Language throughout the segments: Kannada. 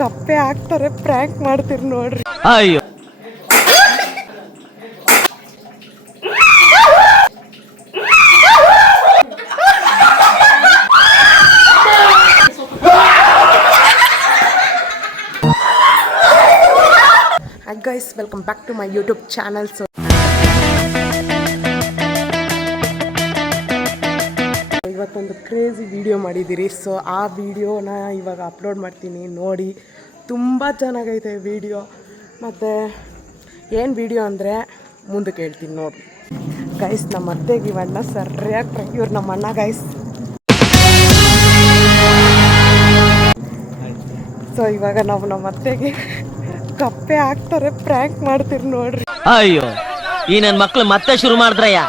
ಕಪ್ಪೆ ಹಾಕ್ತಾರೆ, ಪ್ರ್ಯಾಂಕ್ ಮಾಡ್ತೀರಿ ನೋಡ್ರಿ. ಅಯ್ಯೋ Hi guys, welcome back to my YouTube channel. So ಇವತ್ತೊಂದು ಕ್ರೇಜಿ ವಿಡಿಯೋ ಮಾಡಿದ್ದೀರಿ. ಸೊ ಆ ವಿಡಿಯೋನ ಇವಾಗ ಅಪ್ಲೋಡ್ ಮಾಡ್ತೀನಿ, ನೋಡಿ. ತುಂಬ ಚೆನ್ನಾಗೈತೆ ವಿಡಿಯೋ. ಮತ್ತು ಏನು ವಿಡಿಯೋ ಅಂದರೆ ಮುಂದಕ್ಕೆ ಹೇಳ್ತೀನಿ ನೋಡಿ. ಗೈಸ್, ನಮ್ಮ ಅತ್ತೆಗೆ ಇವಣ್ಣ ಸರಿಯಾಗಿ ಇವ್ರು ನಮ್ಮ ಅಣ್ಣ ಗೈಸ್. ಸೊ ಇವಾಗ ನಾವು ನಮ್ಮ ಅತ್ತೆಗೆ ಕಪ್ಪೆ ಹಾಕ್ತಾರೆ, ಪ್ರ್ಯಾಂಕ್ ಮಾಡ್ತೀರಿ ನೋಡ್ರಿ. ಅಯ್ಯೋ ಈ ನನ್ನ ಮಕ್ಳು ಮತ್ತೆ ಶುರು ಮಾಡಿದ್ರಯ್ಯ.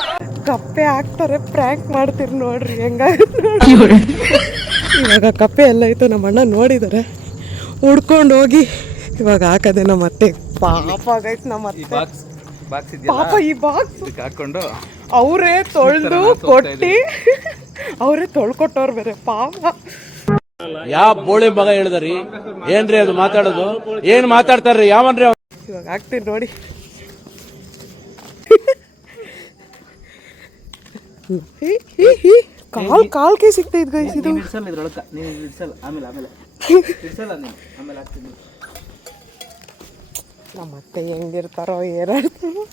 ಕಪ್ಪೆ ಹಾಕ್ತಾರೆ, ಪ್ರ್ಯಾಂಕ್ ಮಾಡ್ತೀರಿ ನೋಡ್ರಿ ಹೆಂಗಾಗುತ್ತೆ ನೋಡಿ. ಇವಾಗ ಕಪ್ಪೆ ಎಲ್ಲ ಇತ್ತು, ನಮ್ಮ ಅಣ್ಣ ನೋಡಿದ್ದಾರೆ, ಹುಡ್ಕೊಂಡು ಹೋಗಿ ಇವಾಗ ಹಾಕದೆ ನಮ್ಮ ಅತ್ತೆ. ಪಾಪ ಗೈಸ್, ನಮ್ಮ ಅತ್ತೆ ಪಾಪ ಈ ಬಾಕ್ಸ್ ಹಾಕೊಂಡು ಅವರೇ ತೊಳೆದು ಕೊಟ್ಟು ಅವರೇ ತೊಳ್ಕೊಟ್ಟವ್ರು ಬೇರೆ ಪಾಪ. ಯಾವ ಬೋಳಿ ಮಗ ಹೇಳಿದ್ರಿ ಏನ್ರಿ ಅದು ಮಾತಾಡೋದು? ಏನ್ ಮಾತಾಡ್ತಾರ್ರಿ ಯಾವನ್ರಿ? ಇವಾಗ ಹಾಕ್ತೀನಿ ನೋಡಿ. ಕಾಲ್ಗೆ ಸಿಗ್ತಾ ಇದ್ ಗೈಸ್ ಇದು. ನಮ್ಮ ಅತ್ತೆ ಹೆಂಗಿರ್ತಾರೋ ಏನಾಡ್ತಾರೋ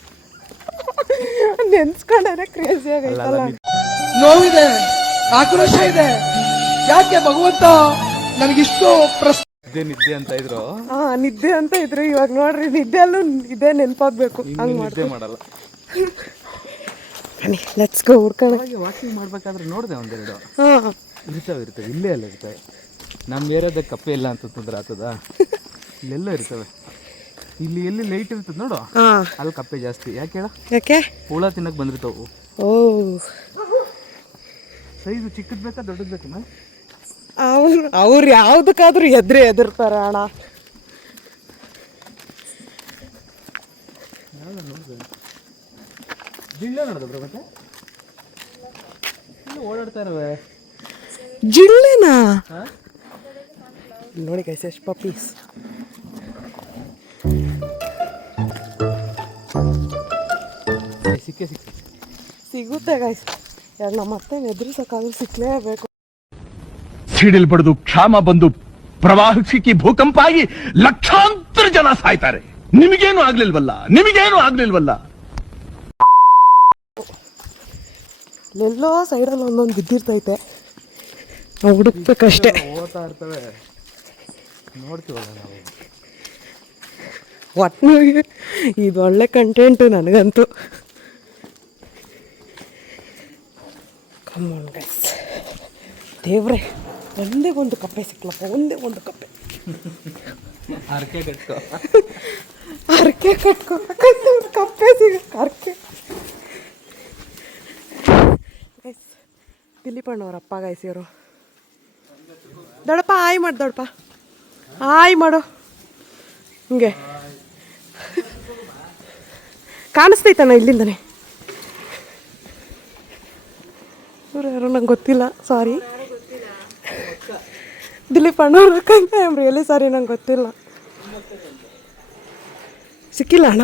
ನೆನ್ಸ್ಕೊಂಡ್ರೆ ಕ್ರೇಜಿ ಆಗೈತಲ್ಲ. ನೋವಿದೆ, ಆಕ್ರೋಶ ಇದೆ. ಯಾಕೆ ಭಗವಂತ ನನಗಿಷ್ಟು ನಿದ್ದೆ ಅಂತ ಇದ್ರು. ನಿದ್ದೆ ಅಂತ ಇದ್ರು. ಇವಾಗ ನೋಡ್ರಿ, ನಿದ್ದೆಲ್ಲೂ ಇದೇ ನೆನಪಾಗ್ಬೇಕು. ಹಂಗ್ ನಿದ್ದೆ ಮಾಡಲ್ಲ. ಬನ್ನಿ ಲೆಟ್ಸ್ ಗೋ. ಹುಡ್ಕೊಂಡು ವಾಕಿಂಗ್ ಮಾಡ್ಬೇಕಾದ್ರೆ ನೋಡಿದೆ ಒಂದೆರಡು ಇರ್ತವೆ ಇಲ್ಲೇ ಎಲ್ಲ ಇರ್ತವೆ. ನಮ್ಮ ಏರಿಯಾದ ಕಪ್ಪೆ ಇಲ್ಲ ಅಂತಂದ್ರೆ ಆಗ್ತದ, ಇಲ್ಲೆಲ್ಲ ಇರ್ತವೆ. ಇಲ್ಲಿ ಎಲ್ಲಿ ಲೈಟ್ ಇರ್ತದೆ ನೋಡು, ಅಲ್ಲಿ ಕಪ್ಪೆ ಜಾಸ್ತಿ. ಯಾಕೆ ಹೇಳ? ಯಾಕೆ? ಹುಳ ತಿನ್ನಕ್ ಬಂದಿರ್ತಾವು. ಓ, ಸೈಜು ಚಿಕ್ಕದ್ ಬೇಕಾ ದೊಡ್ಡದ್ ಬೇಕಾ? ಅವ್ರು ಯಾವ್ದಕ್ಕಾದ್ರೂ ಎದುರ್ತಾರ ಅಣ್ಣ. ಜಿಳ್ಳೆ ನೋಡಿದ್ರೆ ಮತ್ತೆ ಓಡಾಡ್ತಾ ಇರವೆ. ಜಿಳ್ಳೆನಾ ನೋಡಿ ಗೈಸ್, ಎಷ್ಟು ಪಪ್ಪೀಸ್. ಸಿಗುತ್ತೆ ಗೈಸ್. ಎರಡು ನಮ್ಮ ಮತ್ತೆ ಎದುರಿಸಕ್ಕಾದ್ರೂ ಸಿಕ್ಲೇಬೇಕು. ಸಿಡಿಲ್ ಬಡಿದು ಕ್ಷಾಮ ಬಂದು ಪ್ರವಾಹ ಸಿಕ್ಕಿ ಭೂಕಂಪ ಆಗಿ ಲಕ್ಷಾಂತರ ಜನ ಸಾಯ್ತಾರೆ. ನಿಮಗೇನು ಆಗ್ಲಿಲ್ವಲ್ಲ. ಎಲ್ಲೋ ಸೈಡಲ್ಲಿ ಒಂದೊಂದು ಬಿದ್ದಿರ್ತೈತೆ, ನಾವು ಹುಡುಕ್ಬೇಕಷ್ಟೇ. ಓದ್ತಾ ಇರ್ತವೆ, ನೋಡ್ತೀವಲ್ಲ ನಾವು. ಒಟ್ಟಿನಾಗೆ ಇದು ಒಳ್ಳೆ ಕಂಟೆಂಟು ನನಗಂತೂ. ಕಮ್ಮನ್ ಗೈಸ್, ದೇವ್ರೆ ಒಂದೇ ಒಂದು ಕಪ್ಪೆ ಸಿಕ್ಲಪ್ಪ, ಒಂದೇ ಒಂದು ಕಪ್ಪೆ. ಹರಕೆ ಕಟ್ಕೋಬೇಕಂತ ಒಂದು ಕಪ್ಪೆ ಸಿಗಕ್ಕೆ ಹರಕೆ. ಗೈಸ್, ದಿಲೀಪಣ್ಣವ್ರ ಅಪ್ಪ ಗೈಸ್ ಇವರು. ದೊಡ್ಡಪ್ಪ ಆಯ್ ಮಾಡಿ, ದೊಡ್ಡಪ್ಪ ಆಯ್ ಮಾಡು. ಹಿಂಗೆ ಕಾಣಿಸ್ತೈತಣ್ಣ ಇಲ್ಲಿಂದನೇ. ಇವ್ರು ಯಾರು ನಂಗೆ ಗೊತ್ತಿಲ್ಲ, ಸಾರಿ. ದಿಲೀಪ್ ಅಣ್ಣವ್ರ ರಿಯಲಿ ಸಾರಿ, ನಂಗೆ ಗೊತ್ತಿಲ್ಲ. ಸಿಕ್ಕಿಲ್ಲ ಅಣ್ಣ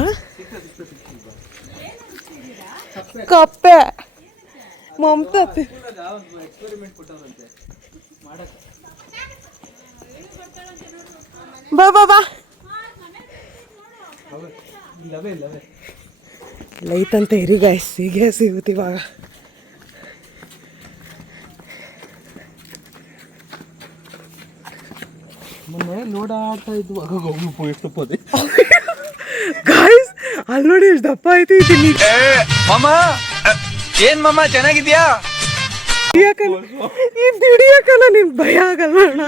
ಕಪ್ಪೆ. ಮಮತಾ ಬಾ ಲೈತಂತೆ ಇರಿ ಗಾಯ್ಸ್, ಹೀಗೆ ಸಿಗುತ್ತೆ ಇವಾಗ. ಮೊನ್ನೆ ಓಡಾಡ್ತಾ ಇದ್ವು ಎಷ್ಟು ಪೋದೆ ಗಾಯ್ಸ್. ಅಲ್ಲಿ ನೋಡಿ ಎಷ್ಟು ದಪ್ಪ ಆಯ್ತು. ಏನ್ ಮಮ್ಮ ಚೆನ್ನಾಗಿದ್ಯಾ? ಹಿಡಿಯಕಲ್ಲ, ನಿನ್ ಭಯ ಆಗಲ್ಲ ಅಣ್ಣ?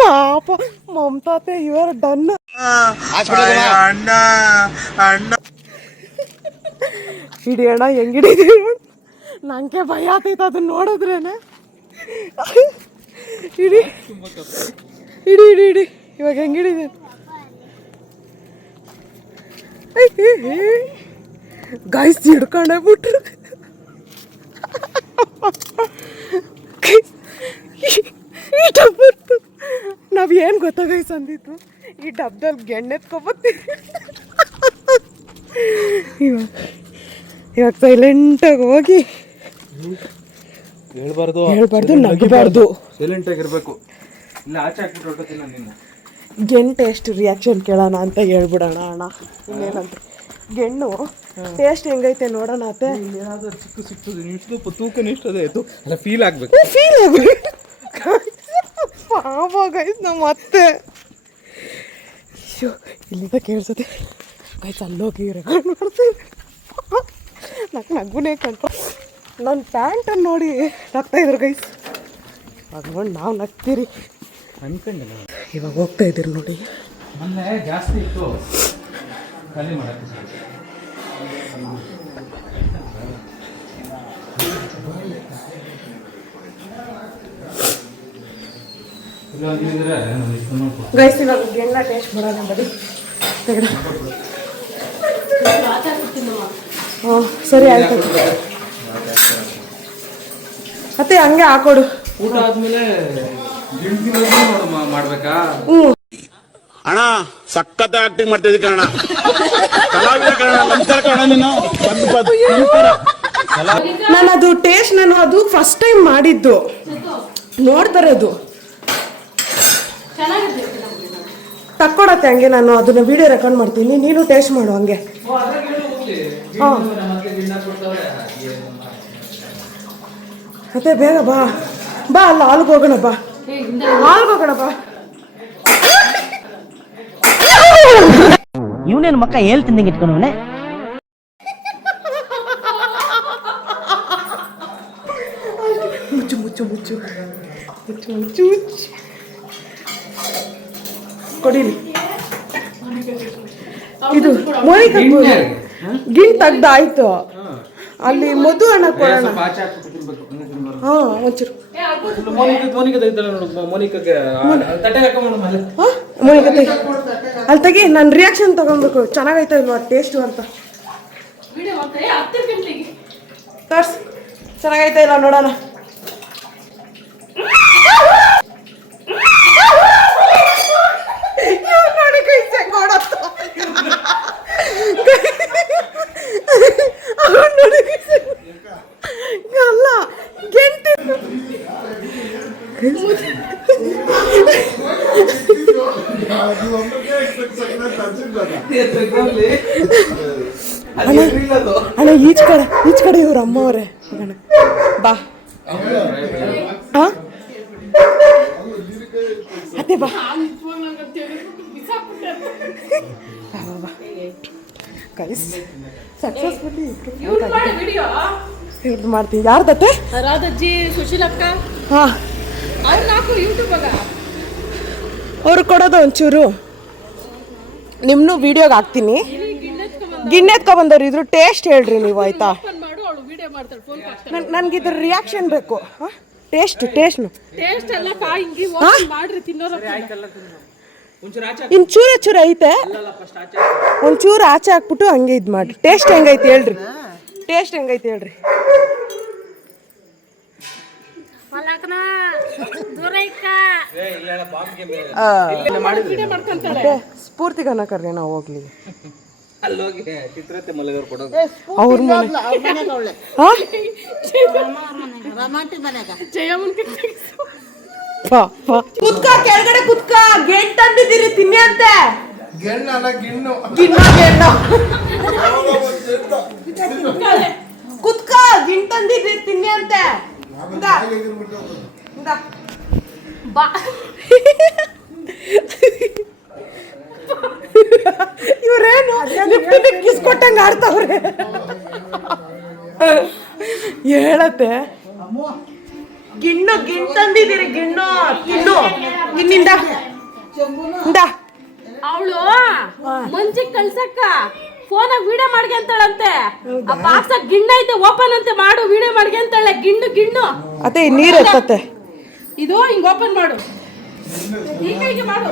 ಪಾಪ ಮಮತಾತೆ ಇವರ ಡನ್. ಹಿಡಿಯೋಣ, ಹೆಂಗ್ ಹಿಡಿದೀವಿ ನೋಡಿ. ನಂಗೆ ಭಯ ಆಗ್ತೈತೆ ಅದನ್ನ ನೋಡಿದ್ರೇನೆ. ಇಡಿ ಇಡಿ ಇಡಿ ಇಡಿ. ಇವಾಗ ಹೆಂಗ್ ಹಿಡಿದೆ ಗಾಯ್ಸ್, ಹಿಡ್ಕೊಂಡೇ ಬಿಟ್ರು. ನಾವು ಏನು ಗೊತ್ತಾಗೈಸ್ ಅಂದಿತ್ತು, ಈ ಡಬ್ದಲ್ಲಿ ಗೆಣ್ಣೆತ್ಕೊಬತ್ತೀವಿ. ಇವಾಗ ಸೈಲೆಂಟಾಗಿ ಹೋಗಿ ಹೇಳ್ಬಾರ್ದು ನಗಬಾರ್ದು, ಸೈಲೆಂಟ್ ಆಗಿರ್ಬೇಕು. ಇಲ್ಲ ಆಚೆ ಹಾಕ್ಬಿಟ್ಟು ಹೊರಟೋತೀನಿ ನಾನು ನಿನ್ನ. ಗೆಣ್ಣು ಟೇಸ್ಟ್ ರಿಯಾಕ್ಷನ್ ಕೇಳೋಣ ಅಂತ ಹೇಳ್ಬಿಡೋಣ ಅಣ್ಣ. ಇನ್ನೇನಂತ ಗೆಣ್ಣು ಟೇಸ್ಟ್ ಹೆಂಗೈತೆ ನೋಡೋಣ ಅತ್ತೆ. ಏನಾದರೂ ಸಿಕ್ತು ನೀವು ತೂಕನ ಇಷ್ಟದೇ ಆಯಿತು ಅಲ್ಲ, ಫೀಲ್ ಆಗಬೇಕು. ಫೀಲ್ ಆಗ್ಬೇಕು ಪಾಪ ಗೈಸ್ ನಮ್ಮ ಅತ್ತೆ. ಅಯ್ಯೋ ಇಲ್ಲಿಂದ ಕೇಳಿಸುತ್ತೆ ಗೈಸ್, ಅಲ್ಲೋಗಿ ರೆಕಾರ್ಡ್ ಮಾಡ್ತೀನಿ. ನಗುನೇ ಕಂಡು ನನ್ನ ಪ್ಯಾಂಟನ್ನು ನೋಡಿ ನಗ್ತಾ ಇದ್ರು ಗೈಸ್. ಅದು ನೋಡಿ ನಾವು ನಗ್ತೀರಿ. ಅನ್ಕೊಂಡಿಲ್ಲ ಇವಾಗ ಹೋಗ್ತಾ ಇದ್ದೀರಿ ನೋಡಿ. ಮೊನ್ನೆ ಜಾಸ್ತಿ ಇತ್ತು, ಖಾಲಿ ಮಾಡಕ್ಕೆ ಗೈಸ್ ಇವಾಗ ಗೆಣ್ಣ ಟೇಸ್ಟ್ ಮಾಡೋಣ ಬರೀ ತೆಗೆದ. ಹಾಂ ಸರಿ ಆಯ್ತು ಮತ್ತೆ ಹಂಗೆ ಹಾಕೊಡು. ಊಟ ಆದ್ಮೇಲೆ ಮಾಡ್ಬೇಕಾ? ಅಣ್ಣ ಸಖತ್ ಆಕ್ಟಿಂಗ್ ಮಾಡ್ತಿದ್ದೆ ಕಣ, ಕಲಾವಿದ ಕಣ. ನಮಸ್ಕಾರ ಕಣ, ನೀನು ನಾನು ಅದು ಟೇಸ್ಟ್ ನಾನು ಅದು ಫಸ್ಟ್ ಟೈಮ್ ಮಾಡಿದ್ದು ನೋಡ್ತಾರೆ. ಅದು ತಕ್ಕೊಡತ್ತೆ ಹಂಗೆ. ನಾನು ಅದನ್ನ ವಿಡಿಯೋ ರೆಕಾರ್ಡ್ ಮಾಡ್ತೀನಿ, ನೀನು ಟೇಸ್ಟ್ ಮಾಡು ಹಂಗೆ. ಹಾಂ ಮತ್ತೆ ಬೇಗ ಬಾ ಬಾ, ಅಲ್ಲ ಹಾಲ್ಗೆ ಹೋಗೋಣ ಬಾ, ಹಾಲ್ಗೆ ಹೋಗೋಣ ಬಾ. ಇವನೇನು ಮಕ್ಕ ಹೇಳ್ತೀನಿ ಇಟ್ಕೊಂಡವನೆ. ಮುಚ್ಚು ಮುಚ್ಚು ಮುಚ್ಚು ಮುಚ್ಚು ಮುಚ್ಚು ಮುಚ್ಚು ಕೊಡಿಲಿ. ಇದು ಮೋನಿಕಾ ಗಿಣ್ ತೆಗ್ದಾಯ್ತು, ಅಲ್ಲಿ ಮಧು ಹಣ ಕೊಡೋಣ. ಹಾಂ ಒಂಚೂರು ಮೋನಿಕಾ ತೆಗಿ, ಅಲ್ಲಿ ತೆಗಿ. ನಾನು ರಿಯಾಕ್ಷನ್ ತಗೊಬೇಕು, ಚೆನ್ನಾಗೈತೆ ಇಲ್ವಾ ಟೇಸ್ಟು ಅಂತ. ತರ್ಸ್ ಚೆನ್ನಾಗೈತೆ ಇಲ್ಲ ನೋಡೋಣ. ಅಲ್ಲ ಗೆಂಟಿ ಅಣ್ಣ ಈಚ್ ಕಡೆ ಇವ್ರ ಅಮ್ಮ ಅವರೇ. ಬಾ ಅತ್ತೆ ಬಾ ಕೈಸ್ ಸಕ್ಸಸ್ಫುಲಿ ಇವ್ರದ್ದು ಮಾಡ್ತೀನಿ. ಯಾರ್ದತ್ತೆ? ರಾಧಜ್ಜಿ, ಸುಶೀಲಕ್ಕ. ಹಾಂ ಅವ್ರು ನಾಲ್ಕು ಯೂಟ್ಯೂಬಾಗ ಅವ್ರು ಕೊಡೋದು ಒಂಚೂರು ನಿಮ್ಮನ್ನು ವೀಡಿಯೋಗೆ ಹಾಕ್ತೀನಿ. ಗಿಣ್ಣೆ ಎತ್ಕೊಬಂದವ್ರು ಇದ್ರ ಟೇಸ್ಟ್ ಹೇಳ್ರಿ ನೀವು ಆಯ್ತಾ? ಮಾಡು, ಅವಳು ವಿಡಿಯೋ ಮಾಡ್ತಾಳೆ, ಫೋನ್ ನನಗೆ ಇದ್ರ ರಿಯಾಕ್ಷನ್ ಬೇಕು. ಹಾಂ ಟೇಸ್ಟ್ ಟೇಸ್ಟ್ನು ಟೇಸ್ಟ್ ಎಲ್ಲ ಕಾಯಿ ಹಿಂಗೆ ಓಪನ್ ಮಾಡ್ರಿ ತಿನ್ನೋರ. ಇನ್ನು ಚೂರ ಐತೆ, ಒಂಚೂರು ಆಚೆ ಹಾಕ್ಬಿಟ್ಟು ಹಂಗೆ ಇದು ಮಾಡಿ. ಟೇಸ್ಟ್ ಹೆಂಗೈತೆ ಹೇಳ್ರಿ, ಟೇಸ್ಟ್ ಹೆಂಗೈತೆ ಹೇಳ್ರಿ. ಸ್ಫೂರ್ತಿ ಕರ್ರಿ ನಾವು ಹೋಗ್ಲಿ ಅವ್ರ ಮನೆ. ಕುತ್ಕ ಕೆಳಗಡೆ ಕುತ್ಕ, ಗೆಣ್ ತಂದಿದ್ದೀರಿ ತಿನ್ನಿ ಅಂತೆ. ಕುತ್ಕ ಗಿಣ್ ತಂದಿದ್ದೀರಿ ತಿನ್ನಿ ಅಂತೆ. ಇವ್ರೇನು ಕಿಸ್ಕೊಟ್ಟಂಗ ಆಡ್ತಾವ್ರೆ. ಹೇಳತ್ತೆ ಗಿಣ್ಣು ತಂದಿದ್ದೀರಿ, ಗಿಣ್ಣು ಗಿಣ್ಣಿಂದ ಅವಳು ಮಂಜಿಗ್ ಕಳ್ಸಕ್ಕ ಫೋನಾಗ ವಿಡಿಯೋ ಮಾಡ್ಕೊಂತಾಳಂತೆ. ಆ ಬಾಕ್ಸ್ ಗಿಣ್ಣ ಐತೆ, ಓಪನ್ ಅಂತೆ, ಮಾಡು ವಿಡಿಯೋ ಮಾಡ್ಕೊಂತಾಳೆ. ಗಿಣ್ಣು ಅತ್ತೆ ನೀರು ಎತ್ತತ್ತೆ. ಇದು ಹಿಂಗ್ ಓಪನ್ ಮಾಡು, ಹೀಗೆ ಮಾಡು.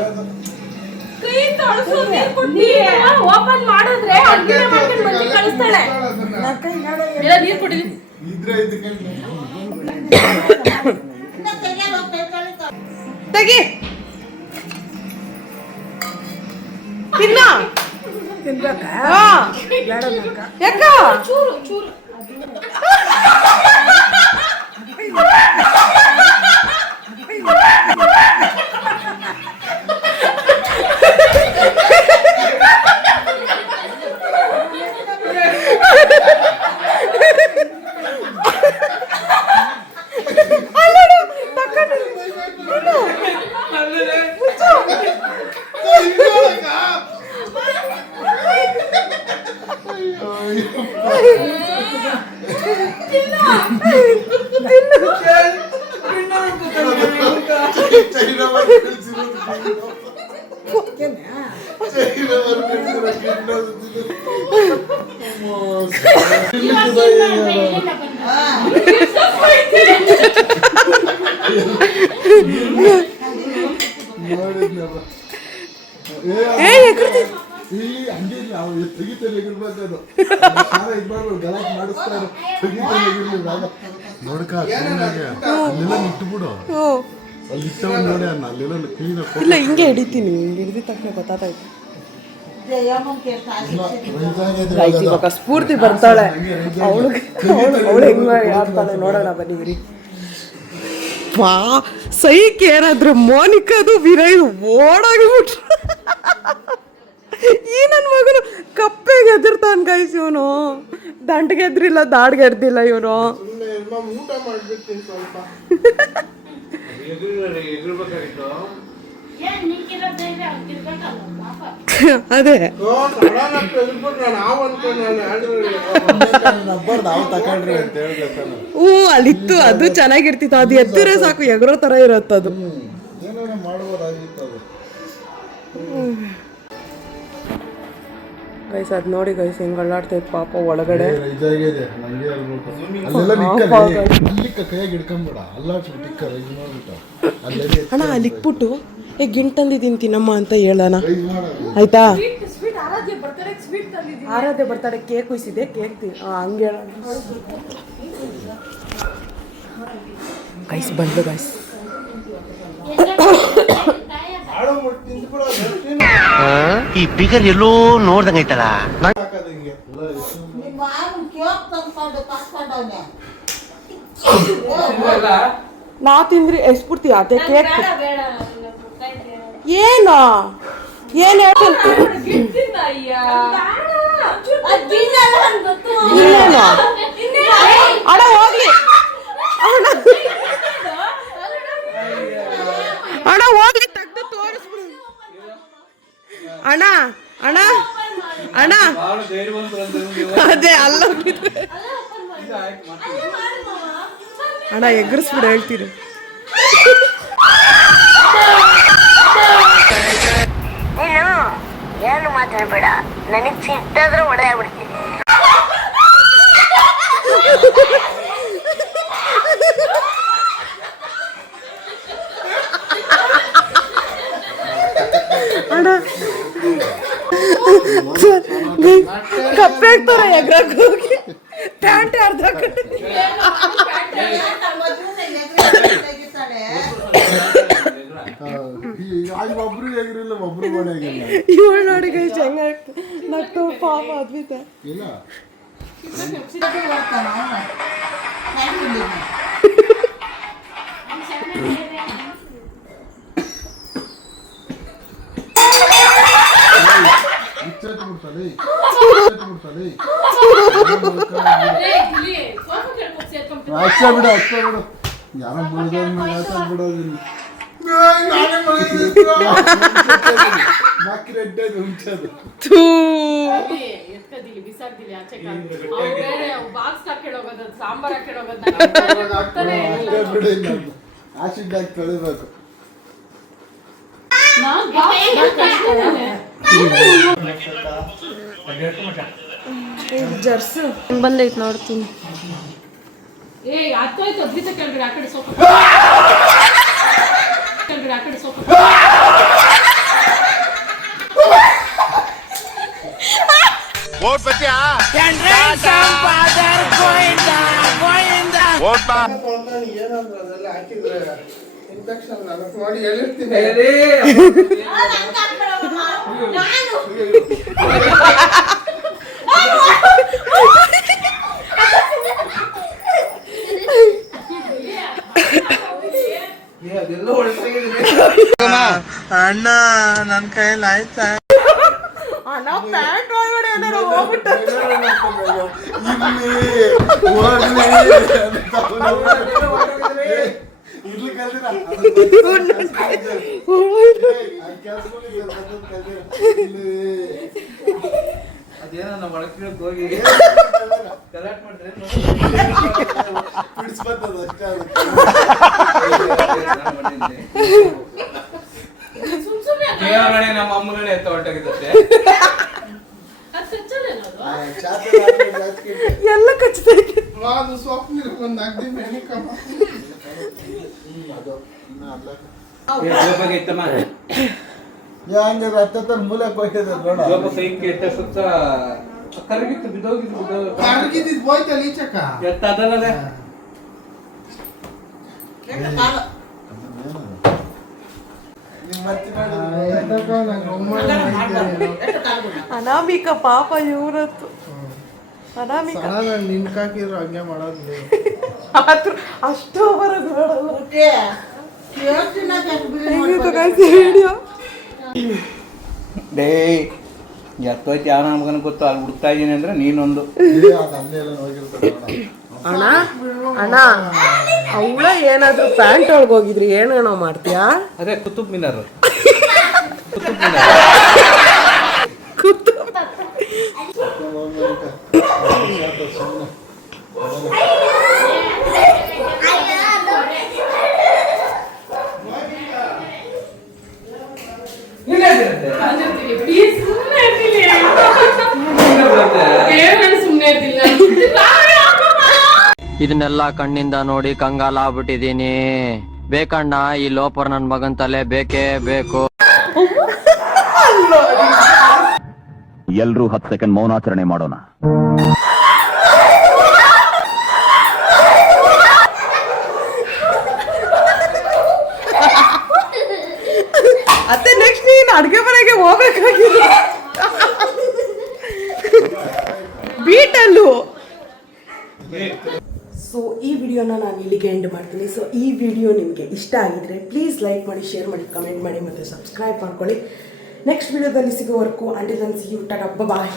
ಕೈ ತೊಳ್ಸು, ನೀರ್ ಕೊಟ್ಟು ಓಪನ್ ಮಾಡಿದ್ರೆ ವಿಡಿಯೋ ಮಾಡ್ಕೊಂಡು ಮಂಜಿಗ್ ಕಳಿಸ್ತಾಳೆ. ನೀರ್ ಕೊಡಿ. ತೆಗಿ ತಿನ್ನ ಹಾ. ಯಾಕ ಚೂರು ಚೂರು ಇಲ್ಲ ಹಿಂಗೆ ಹಿಡಿತೀನಿ, ಹಿಂಗೆ ಹಿಡಿದ ತಕ್ಷಣ ಗೊತ್ತಾಯ್ತು. ಇವಾಗ ಸ್ಫೂರ್ತಿ ಬರ್ತಾಳೆ, ಅವಳು ಹೆಂಗ್ ಆಡ್ತಾಳೆ ನೋಡೋಣ ಬನ್ನಿರಿ. ವಾ ಸೈಕ್ ಏನಾದ್ರು ಮೋನಿಕದು ವಿನಯ್ ಓಡೋಗಿಬಿಟ್ರು. ಈ ನನ್ನ ಮಗನು ಕಪ್ಪೆಗೆ ಎದುರ್ತಾನೆ ಗೈಸ್. ಇವನು ದಂಟಿಗೆ ಎದ್ರಿಲ್ಲ, ದಾಡ್ಗೆ ಎದ್ದಿಲ್ಲ ಇವನು. ಊಟ ಮಾಡ್ಬಿಡ್ತೀನಿ ಸ್ವಲ್ಪ. ಅದೇ ಹ್ಞೂ ಅಲ್ಲಿತ್ತು, ಅದು ಚೆನ್ನಾಗಿರ್ತಿತ್ತು. ಅದು ಎದ್ದರೆ ಸಾಕು, ಎಗರೋ ತರ ಇರತ್ತದು. ಗೈಸ್ ಅದ್ ನೋಡಿ ಗೈಸ್ ಹೆಂಗ್ ಅಳ್ಳಾಡ್ತೈತೆ ಪಾಪ ಒಳಗಡೆ. ಅಣ್ಣ ಅಲ್ಲಿ ಇಕ್ಬಿಟ್ಟು ಗಿಣ್ ತಂದಿದ್ದೀನಿ ತಿನ್ನಮ್ಮ ಅಂತ ಹೇಳೋಣ ಆಯ್ತಾ. ಆರಾಧ್ಯ ಬರ್ತಾಳೆ, ಕೇಕ್ ಕುಯ್ಸಿದೆ, ಕೇಕ್ ಹಂಗೆ ಹೇಳೋಣ. ಗೈಸ್ ಬಂದು ಗೈಸ್ ಈ ಬಿಗರ್ ಎಲ್ಲೋ ನೋಡ್ದಂಗೈತಲ್ಲ. ನಾ ತಿಂದ್ರಿ ಎಸ್ಬಿಡ್ತೀಯ ಅದೇ ಕೇಕ್. ಏನು ಏನು ಅಣ್ಣ ಹೋಗ್ಲಿ, ಅಣ್ಣ ಹೋಗ್ಲಿ, ತೆಗ್ದು ತೋರಿಸ್ಬಿಡು. ಅಣ್ಣ ಅಣ್ಣ ಅಣ್ಣ ಅದೇ ಅಲ್ಲ ಅಣ್ಣ ಎಗ್ರಿಸ್ಬಿಡು ಹೇಳ್ತೀರಿ. ಏನು ಮಾತಾಡ್ಬೇಡ, ನನಗ್ ಸಿಟ್ಟಾದ್ರೂ ಹೊಡೆದಾಗ್ಬಿಡ್ತೀನಿ. ಅಣ್ಣ ಕಪ್ಪೆ ಆಗ್ತಾರ ಎಗ್ರಕ್ ಹೋಗಿ ಪ್ಯಾಂಟ್ ಅರ್ಧ ಇವಳು ನೋಡಿ ಗೈ ಹೆಂಗ ನಟ್ಟು ಪಾಪ ಅದ್ವಿತ. ಅಷ್ಟೇ ಬಿಡು, ಅಷ್ಟೇ ಬಿಡು. ಯಾರೋ ಬಿಡೋದಿಲ್ಲ. ಆಶೀರ್ವಾದ ತೊಳಿಬೇಕು. ಜರ್ಸಿ ಬಂದೈತೆ ನೋಡ್ತೀನಿ. वोट बच्चा वोट ಏನಂದ್ರೆ ಅದೆಲ್ಲ ಹಾಕಿದ್ರೆ ಇನ್ಫೆಕ್ಷನ್ ನೋಡಿ ಹೇಳಿರ್ತೀನಿ. ಅದೆಲ್ಲ ಒಳಗಾಗಿದೆ. ಅಣ್ಣ ನನ್ನ ಕೈಯಲ್ಲಿ ಆಯ್ತಾ ಅಣ್ಣ ಪ್ಯಾಂಟ್ ಒಳಗಡೆ ಏನಾರು ಹೋಗ್ಬಿಟ್ಟು ಇಲ್ಲಿ ಕಲ್ದಿರ ಅದೇನೋ ನಮ್ಮ ಒಳಗಿಳಕ್ ಹೋಗಿ ಗಲಾಟೆ ಮಾಡಿದ್ರೆ ಬಿಡಿಸ್ಬರ್ತದ ಅಷ್ಟೇ ಸುಮ್ ಸುಮ್ನೆ ದೇವರಣೆ ನಮ್ಮ ಅಮ್ಮನೇ ಎತ್ತ ಹೊರಟಾಗಿದ್ದಷ್ಟೇ. ಅದ್ ಚಚ್ಚಲೇನೋ ಅದು? ಎಲ್ಲ ಕಚ್ಚತೈತೆ. ಅದು ಸ್ವಪ್ನ ಒಂದು 4 ದಿನ ಎಣಿಕಮ್ಮ ಅದು ಜೋಪಾಗಿ ಇತ್ತಮ್ಮ. ಹಂಗೆ ರತ್ತ ಮೂಲಕ ಹೋಗ್ತದೆ ನೋಡ ಜೋಪ ಕೈಗೆ ಎತ್ತ ಸುತ್ತ ಕರಗಿತ್ತು ಬಿದ್ದೋಗಿದ್ದು ಕರಗಿದ್ದು ಹೋಯ್ತಲ್ಲ ಈಚಕ ಎತ್ತ ಅದಲ್ಲದೆ ಅನಾಮಿಕ ಪಾಪ ಇವ್ರತ್ತು ಅನಾಮಿಕ ನಿನ್ಕಾಕಿದ್ರು ಹಂಗೆ ಮಾಡೋದು ಆದ್ರೂ ಅಷ್ಟು ಬರೋದು ವಿಡಿಯೋ ಡೇ ಎತ್ತೋಯ್ತು ಯಾವ ನಮ್ಗನ ಗೊತ್ತು ಅಲ್ಲಿ ಹುಡ್ತಾ ಇದೀನಿ ಅಂದ್ರೆ ನೀನೊಂದು. ಅಲ್ಲೆಲ್ಲ ಹೋಗಿರ್ತಾರೆ ಅಣ್ಣ ಅಣ್ಣ ಅವಳ ಏನಾದ್ರು ಪ್ಯಾಂಟ್ ಒಳಗೆ ಹೋಗಿದ್ರಿ ಏನೇನೋ ಮಾಡ್ತೀಯಾ? ಅದೇ ಕುತುಬ್ ಮಿನಾರ್. ಕೂತು Please, ಸುಮ್ನೆ ಇರ್ತೀನಿ. ನಾನು ಸುಮ್ನೆ ಇರ್ತೀನಿ. ಇದನ್ನೆಲ್ಲ ಕಣ್ಣಿಂದ ನೋಡಿ ಕಂಗಾಲ ಆಗ್ಬಿಟ್ಟಿದೀನಿ. ಬೇಕಣ್ಣ ಈ ಲೋಪರ್ ನನ್ ಮಗನ್ ತಲೆ ಬೇಕೇ ಬೇಕು. ಎಲ್ರೂ 10 ಸೆಕೆಂಡ್ ಮೌನಾಚರಣೆ ಮಾಡೋಣ. ಅತ್ತೆ ನೆಕ್ಸ್ಟ್ ನೀನು ಅಡುಗೆ ಮನೆಗೆ ಹೋಗ್ಬೇಕಾಗಿದೆ ಬೀಟಲ್ಲು. ಸೊ ಈ ವಿಡಿಯೋನ ನಾನು ಇಲ್ಲಿಗೆ ಎಂಡ್ ಮಾಡ್ತೀನಿ. ಸೊ ಈ ವಿಡಿಯೋ ನಿಮಗೆ ಇಷ್ಟ ಆಗಿದ್ರೆ ಪ್ಲೀಸ್ ಲೈಕ್ ಮಾಡಿ, ಶೇರ್ ಮಾಡಿ, ಕಮೆಂಟ್ ಮಾಡಿ ಮತ್ತು ಸಬ್ಸ್ಕ್ರೈಬ್ ಮಾಡ್ಕೊಳ್ಳಿ. ನೆಕ್ಸ್ಟ್ ವಿಡಿಯೋದಲ್ಲಿ ಸಿಗೋವರೆಗೂ until see you tata bye.